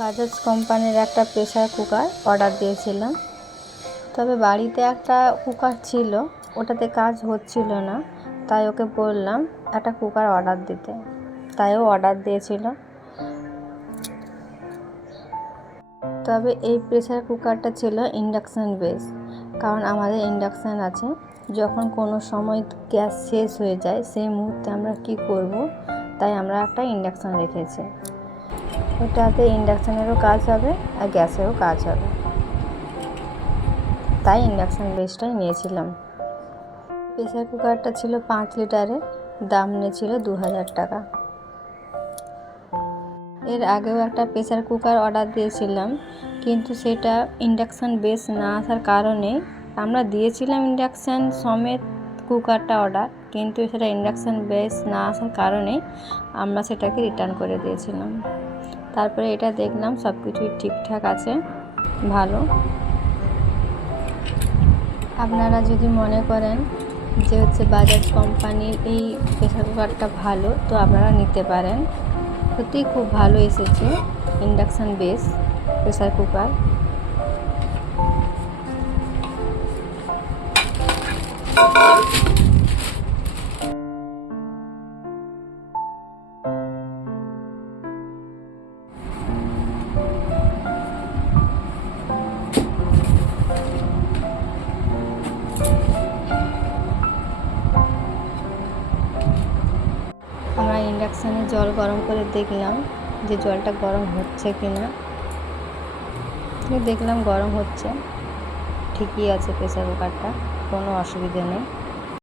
বাজাজ কোম্পানির একটা pressure cooker order দিয়েছিলাম। তবে বাড়িতে একটা কুকার ছিল, ওটাতে কাজ হচ্ছিল না, তাই ওকে বললাম একটা কুকার অর্ডার দিতে, তাই ও অর্ডার দিয়েছিল। তবে এই প্রেসার কুকারটা ছিল ইন্ডাকশান বেস, কারণ আমাদের ইন্ডাকশান আছে। যখন কোনো সময় গ্যাস শেষ হয়ে যায় সেই মুহূর্তে আমরা কি করব, তাই আমরা একটা ইন্ডাকশান রেখেছি। এটাতে ইন্ডাকশানেরও কাজ হবে আর গ্যাসেরও কাজ হবে, তাই ইন্ডাকশান বেসটাই নিয়েছিলাম। প্রেসার কুকারটা ছিল 5 লিটারের, দাম নিয়েছিল 2000 টাকা। এর আগেও একটা প্রেসার কুকার অর্ডার দিয়েছিলাম, কিন্তু সেটা ইন্ডাকশান বেস না আসার কারণে আমরা দিয়েছিলাম ইন্ডাকশান সমেত কুকারটা অর্ডার, কিন্তু সেটা ইন্ডাকশান বেস না আসার কারণে আমরা সেটাকে রিটার্ন করে দিয়েছিলাম। তারপরে এটা দেখলাম সব কিছুই ঠিকঠাক আছে, ভালো। আপনারা যদি মনে করেন যে বাজাজ কোম্পানির এই প্রেসার কুকারটা ভালো, তো আপনারা নিতে পারেন। সত্যিই খুব ভালো এসেছে ইন্ডাকশান বেস প্রেসার কুকার। আমরা ইন্ডাকশানে জল গরম করে দেখলাম যে জলটা গরম হচ্ছে কি না। দেখলাম গরম হচ্ছে, ঠিকই আছে প্রেসার কুকারটা, কোনো অসুবিধে নেই।